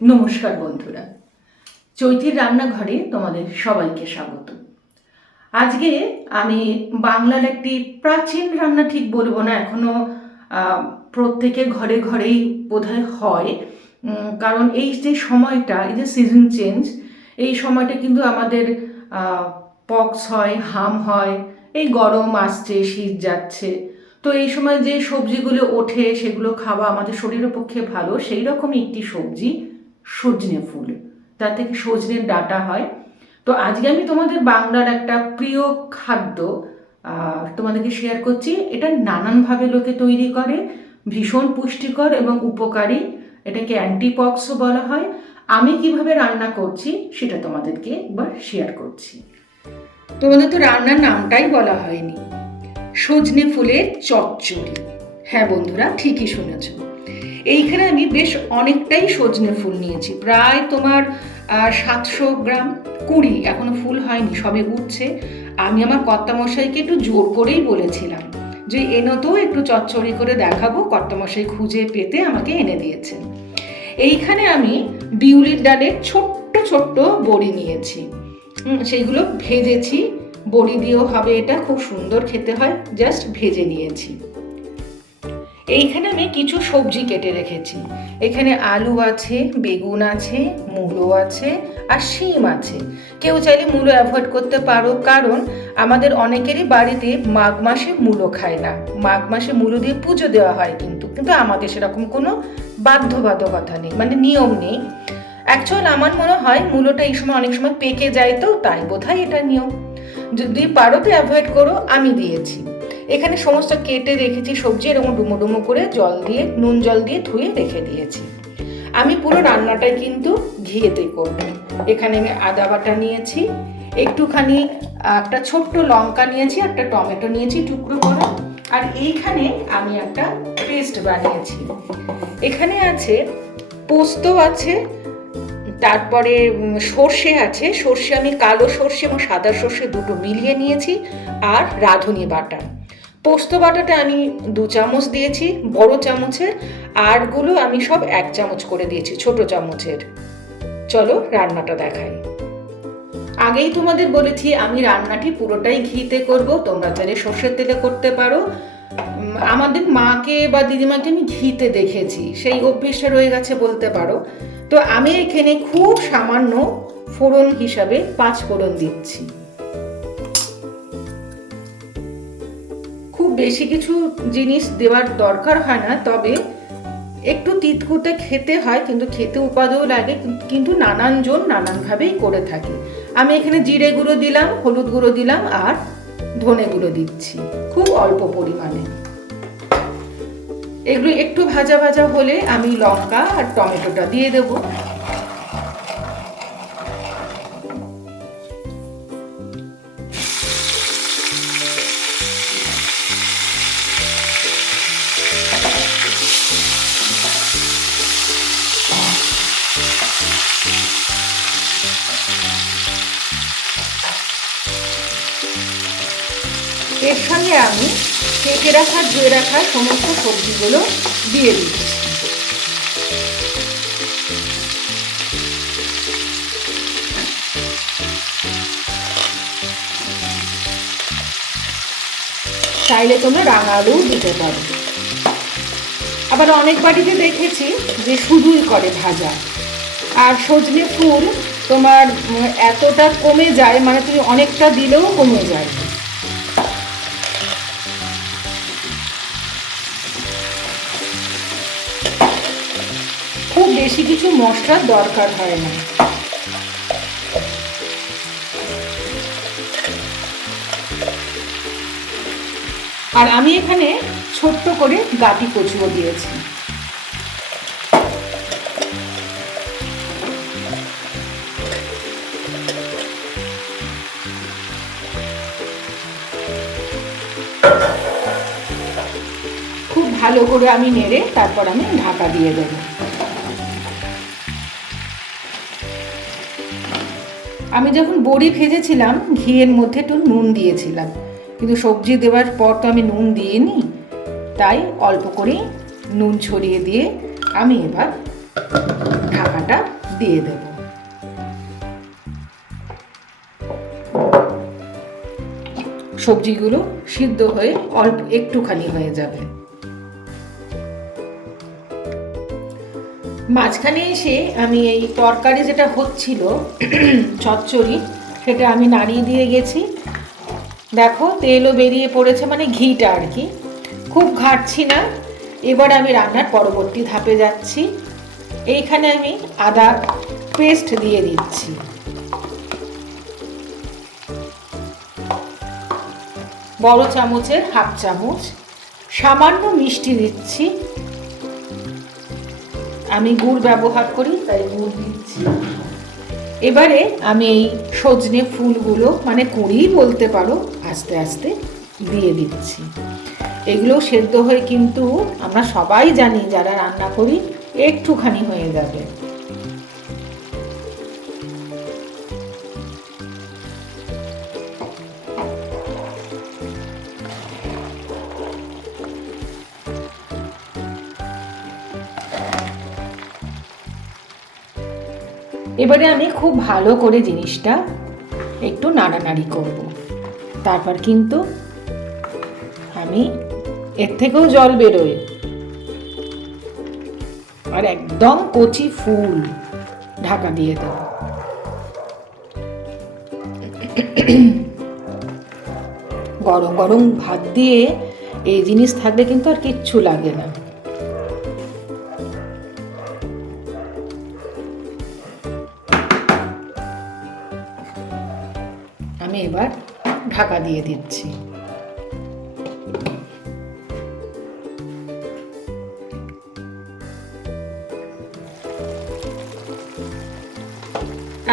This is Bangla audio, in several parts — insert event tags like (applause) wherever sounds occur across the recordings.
নমস্কার বন্ধুরা। চৈতির রান্নাঘরে তোমাদের সবাইকে স্বাগত। আজকে আমি বাংলার একটি প্রাচীন রান্না ঠিক বলব না এখনও আহ, প্রত্যেকের ঘরে ঘরেই বোধহয় হয়। কারণ এই যে সময়টা এই যে সিজন চেঞ্জ এই সময়টা কিন্তু আমাদের পক্স হয় হাম হয় এই গরম আসছে শীত যাচ্ছে। তো এই সময় যে সবজিগুলো ওঠে সেগুলো খাওয়া আমাদের শরীরের পক্ষে ভালো সেই রকমই একটি সবজি। সজনে ফুল। তার থেকে সজনের ডাটা হয়। তো আজকে আমি তোমাদের বাংলার একটা প্রিয় খাদ্য তোমাদেরকে শেয়ার করছি। এটা নানানভাবে লোকে তৈরি করে, ভীষণ পুষ্টিকর এবং উপকারী। এটাকে অ্যান্টিপক্সও বলা হয়। আমি কীভাবে রান্না করছি সেটা তোমাদেরকে একবার শেয়ার করছি। তোমাদের তো রান্নার নামটাই বলা হয়নি। সজনে ফুলের চচ্চড়ি। হ্যাঁ বন্ধুরা, ঠিকই শুনেছ। এইখানে আমি বেশ অনেকটাই সজনে ফুল নিয়েছি। প্রায় তোমার সাতশো গ্রাম কুড়ি এখনও ফুল হয়নি, সবে উঠছে। আমি আমার কর্তামশাইকে একটু জোর করেই বলেছিলাম যে, এনো তো, একটু চচ্চড়ি করে দেখাবো, কর্তামশাই খুঁজে পেতে আমাকে এনে দিয়েছেন। এইখানে আমি বিউলির ডালের ছোট্ট ছোট্ট বড়ি নিয়েছি। সেইগুলো ভেজেছি। বড়ি দিয়েও হবে এটা, খুব সুন্দর খেতে হয়, জাস্ট ভেজে নিয়েছি। এইখানে আমি কিছু সবজি কেটে রেখেছি। এখানে আলু আছে, বেগুন আছে, মূলো আছে আর শিম আছে। কেউ চাইলে মূলো অ্যাভয়েড করতে পারো, কারণ আমাদের অনেকেরই বাড়িতে মাঘ মাসে মূলো খায় না। মাঘ মাসে মূলো দিয়ে পুজো দেওয়া হয় কিন্তু কিন্তু আমাদের সেরকম কোনো বাধ্যবাধকতা নেই মানে নিয়ম নেই। অ্যাকচুয়াল আমার মনে হয় মূলোটা এই সময় অনেক সময় পেকে যায় তো, তাই বোধহয় এটা নিয়ম। যদি পারো তো অ্যাভয়েড করো, আমি দিয়েছি। এখানে সমস্ত কেটে রেখেছি সবজি, এরকম ডুমো ডুমো করে জল দিয়ে, নুন জল দিয়ে ধুয়ে রেখে দিয়েছি। আমি পুরো রান্নাটাই কিন্তু ঘিয়েতে করব। এখানে আমি আদা বাটা নিয়েছি, একটুখানি, একটা ছোট্ট লঙ্কা নিয়েছি, একটা টমেটো নিয়েছি টুকরো করা, আর এইখানে আমি একটা পেস্ট বানিয়েছি। এখানে আছে পোস্ত আছে, তারপরে সর্ষে আছে, সর্ষে আমি কালো সর্ষে এবং সাদা সর্ষে দুটো মিলিয়ে নিয়েছি, আর রাঁধুনি বাটা। পোস্ত বাটাটা আমি দু চামচ দিয়েছি, বড় চামচের আরগুলো আমি সব এক চামচ করে দিয়েছি, ছোট চামচের। চলো রান্নাটা দেখাই। আগেই তোমাদের বলেছি, আমি রান্নাটি পুরোটাই ঘিতে করব, তোমরা চাইলে সর্ষের তেলে করতে পারো। আমাদের মাকে বা দিদিমাকে আমি ঘিতে দেখেছি, সেই অভ্যেসটা রয়ে গেছে বলতে পারো। তো আমি এখানে খুব সামান্য ফোড়ন হিসাবে পাঁচ ফোড়ন দিচ্ছি। বেশি কিছু জিনিস দেওয়ার দরকার হয় না, তবে একটু তিতকুতে খেতে হয়, কিন্তু খেতে উপাদেও লাগে, কিন্তু নানান জন নানানভাবেই করে থাকে। আমি এখানে জিরে গুঁড়ো দিলাম, হলুদ গুঁড়ো দিলাম, আর ধনে গুঁড়ো দিচ্ছি, খুব অল্প পরিমাণে। এগুলো একটু ভাজা ভাজা হলে আমি লঙ্কা আর টমেটোটা দিয়ে দেবো। এর সঙ্গে আমি কেটে রাখা, ধুয়ে রাখা সমস্ত সবজিগুলো দিয়ে দিচ্ছি। চাইলে তোমরা রাঙা আলুও দিতে পারো। আবার অনেক বাড়িতে দেখেছি যে শুধুই করে ভাজা। আর সজনে ফুল তোমার এতটা কমে যায় মানে তুমি অনেকটা দিলেও কমে যায়। বেশি কিছু মশলার দরকার হয় না। আর আমি এখানে ছোট্ট করে গাটি কচুও দিয়েছি। খুব ভালো করে আমি নেড়ে তারপর আমি ঢাকা দিয়ে দেবো। আমি যখন বড়ি ভেজেছিলাম, ঘিয়ের মধ্যে একটু নুন দিয়েছিলাম। কিন্তু সবজি দেওয়ার পর তো আমি নুন দিইনি। তাই অল্প করেই নুন ছড়িয়ে দিয়ে আমি এবার ঢাকাটা দিয়ে দেব। সবজিগুলো সিদ্ধ হয়ে অল্প একটুখানি হয়ে যাবে। মাঝখানে এসে আমি এই তরকারি যেটা হচ্ছিল, (clears throat) চচ্চড়ি, সেটা আমি নাড়িয়ে দিয়ে গেছি। দেখো, তেলও বেরিয়ে পড়েছে মানে ঘিটা আর কি। খুব ঘাটছি না। এবার আমি রান্নার পরবর্তী ধাপে যাচ্ছি। এইখানে আমি আদা পেস্ট দিয়ে দিচ্ছি। বড় চামচের হাফ চামচ। সামান্য মিষ্টি দিচ্ছি। আমি গুড় ব্যবহার করি, তাই গুড় দিচ্ছি। এবারে আমি এই সজনে ফুলগুলো মানে কুড়িই বলতে পারো, আস্তে আস্তে দিয়ে দিচ্ছি। এগুলো সেদ্ধ হয়ে কিন্তু আমরা সবাই জানি যারা রান্না করি, একটুখানি হয়ে যাবে। এবারে আমি খুব ভালো করে জিনিসটা একটু নাড়ানাড়ি করব। তারপর কিন্তু আমি এর থেকেও জল বেরোয়। আর একদম কচি ফুল ঢাকা দিয়ে দেব। গরম গরম ভাত দিয়ে এই জিনিস থাকলে কিন্তু আর কিচ্ছু লাগে না। ঢাকা দিয়ে দিচ্ছি।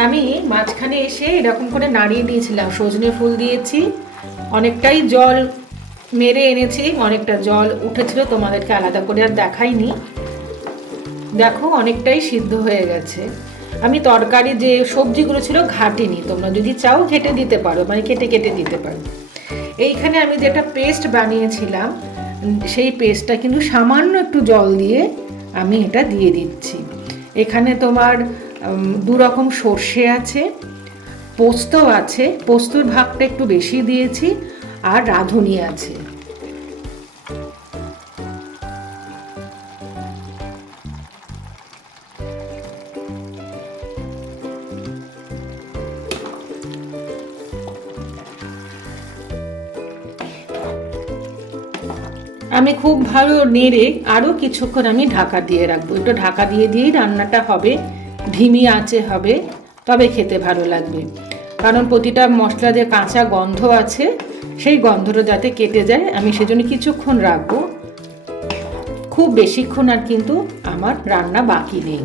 আমি মাঝখানে এসে এরকম করে নাড়িয়ে দিয়েছিলাম, সজনে ফুল দিয়েছি। অনেকটাই জল মেরে এনেছি, অনেকটা জল উঠেছিল, তোমাদেরকে আলাদা করে আর দেখাইনি। দেখো, অনেকটাই সিদ্ধ হয়ে গেছে। আমি তরকারি যে সবজিগুলো ছিল ঘাটিনি তোমরা যদি চাও ঘেটে দিতে পারো মানে কেটে কেটে দিতে পারো। এইখানে আমি যেটা পেস্ট বানিয়েছিলাম, সেই পেস্টটা কিন্তু সামান্য একটু জল দিয়ে আমি এটা দিয়ে দিচ্ছি। এখানে তোমার দু রকম সর্ষে আছে পোস্ত আছে, পোস্তর ভাগটা একটু বেশি দিয়েছি, আর রাঁধুনি আছে। আমি খুব ভালো নেড়ে আরও কিছুক্ষণ আমি ঢাকা দিয়ে রাখব। একটু ঢাকা দিয়ে দিয়েই রান্নাটা হবে ধিমি আঁচে হবে, তবে খেতে ভালো লাগবে। কারণ প্রতিটা মশলা যে কাঁচা গন্ধ আছে, সেই গন্ধটা যাতে কেটে যায়, আমি সেজন্য কিছুক্ষণ রাখব। খুব বেশিক্ষণ আর কিন্তু আমার রান্না বাকি নেই।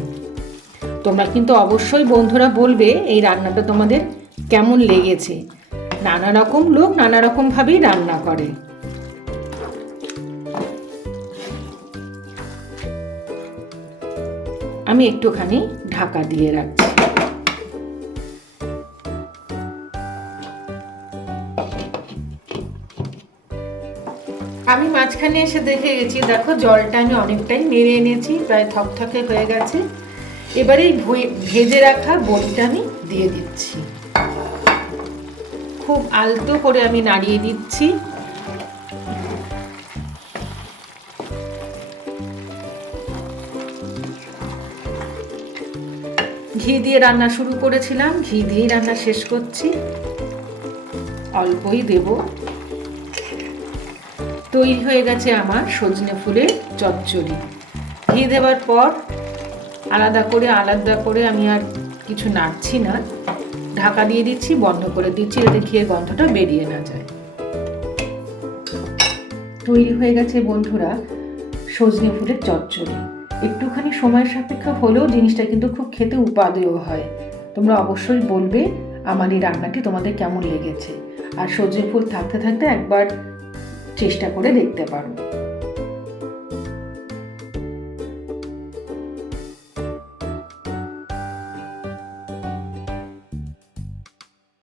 তোমরা কিন্তু অবশ্যই বন্ধুরা বলবে, এই রান্নাটা তোমাদের কেমন লেগেছে? নানা রকম লোক নানা রকমভাবেই রান্না করে। আমি একটুখানি ঢাকা দিয়ে রাখছি। আমি মাঝখানে এসে দেখে গেছি, দেখো জলটা আমি অনেকটাই মেরে এনেছি, প্রায় থকথকে হয়ে গেছে। এবারে ভেজে রাখা বড়িটা আমি দিয়ে দিচ্ছি। খুব আলতো করে আমি নাড়িয়ে দিচ্ছি ঘি দিয়ে রান্না শুরু করেছিলাম। ঘি দিয়েই রান্না শেষ করছি। অল্পই দেব। তৈরি হয়ে গেছে আমার সজনে ফুলের চচ্চড়ি। ঘি দেওয়ার পর আলাদা করে আলাদা করে আমি আর কিছু নাড়ছি না। ঢাকা দিয়ে দিচ্ছি, বন্ধ করে দিচ্ছি যাতে ঘিয়ের গন্ধটা বেরিয়ে না যায়। তৈরি হয়ে গেছে বন্ধুরা সজনে ফুলের চচ্চড়ি। একটুখানি সময় সাপেক্ষ হলেও জিনিসটা কিন্তু খুব খেতে উপাদেয় হয়। তোমরা অবশ্যই বলবে আমার এই রান্নাটি তোমাদের কেমন লেগেছে। আর সজনে ফুল থাকতে থাকতে একবার চেষ্টা করে দেখতে পারো।